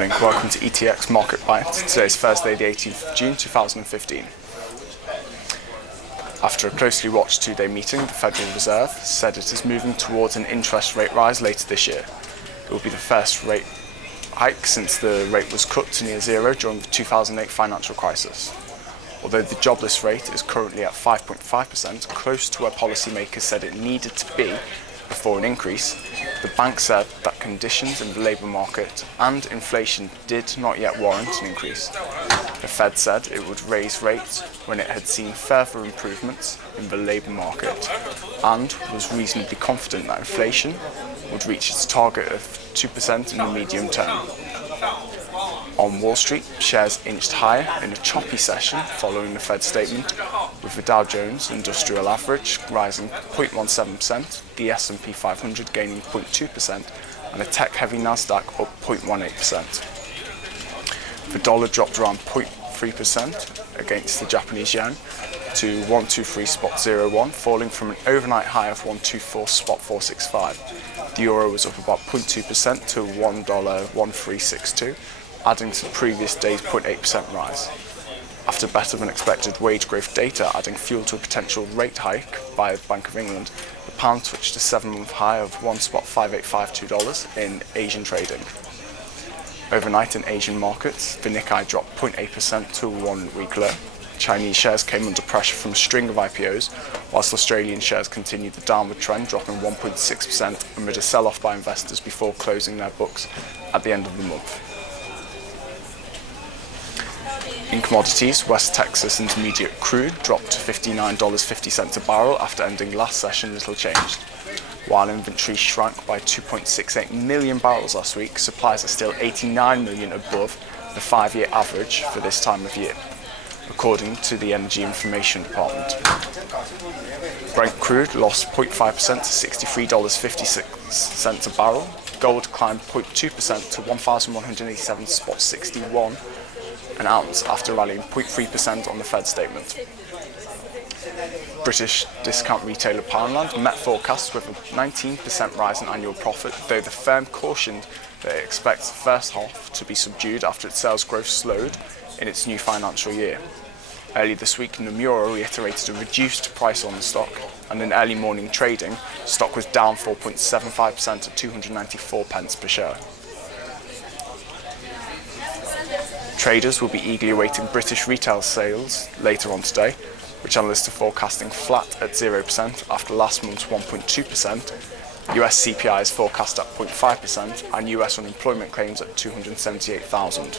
morning, welcome to ETX Market Bites. Today is Thursday the 18th of June 2015. After a closely watched two-day meeting, the Federal Reserve said it is moving towards an interest rate rise later this year. It will be the first rate hike since the rate was cut to near zero during the 2008 financial crisis. Although the jobless rate is currently at 5.5%, close to where policymakers said it needed to be before an increase, the bank said that conditions in the labour market and inflation did not yet warrant an increase. The Fed said it would raise rates when it had seen further improvements in the labour market and was reasonably confident that inflation would reach its target of 2% in the medium term. On Wall Street, shares inched higher in a choppy session following the Fed statement, with the Dow Jones Industrial Average rising 0.17%, the S&P 500 gaining 0.2%, and a tech-heavy Nasdaq up 0.18%. The dollar dropped around 0.3% against the Japanese yen to 123.01, falling from an overnight high of 124.465. The euro was up about 0.2% to $1.1362. Adding to the previous day's 0.8% rise. After better than expected wage growth data adding fuel to a potential rate hike by the Bank of England, the pound twitched to a 7-month high of $1.5852 in Asian trading. Overnight in Asian markets, the Nikkei dropped 0.8% to a 1-week low. Chinese shares came under pressure from a string of IPOs, whilst Australian shares continued the downward trend, dropping 1.6% amid a sell-off by investors before closing their books at the end of the month. In commodities, West Texas Intermediate crude dropped to $59.50 a barrel after ending last session little changed. While inventory shrank by 2.68 million barrels last week, supplies are still 89 million above the 5-year average for this time of year, according to the Energy Information Department. Brent crude lost 0.5% to $63.56 a barrel. Gold climbed 0.2% to $1,187.61 an ounce after rallying 0.3% on the Fed statement. British discount retailer Poundland met forecasts with a 19% rise in annual profit, though the firm cautioned that it expects the first half to be subdued after its sales growth slowed in its new financial year. Early this week, Nomura reiterated a reduced price on the stock, and in early morning trading, stock was down 4.75% to 294 pence per share. Traders will be eagerly awaiting British retail sales later on today, which analysts are forecasting flat at 0% after last month's 1.2%. US CPI is forecast at 0.5% and US unemployment claims at 278,000.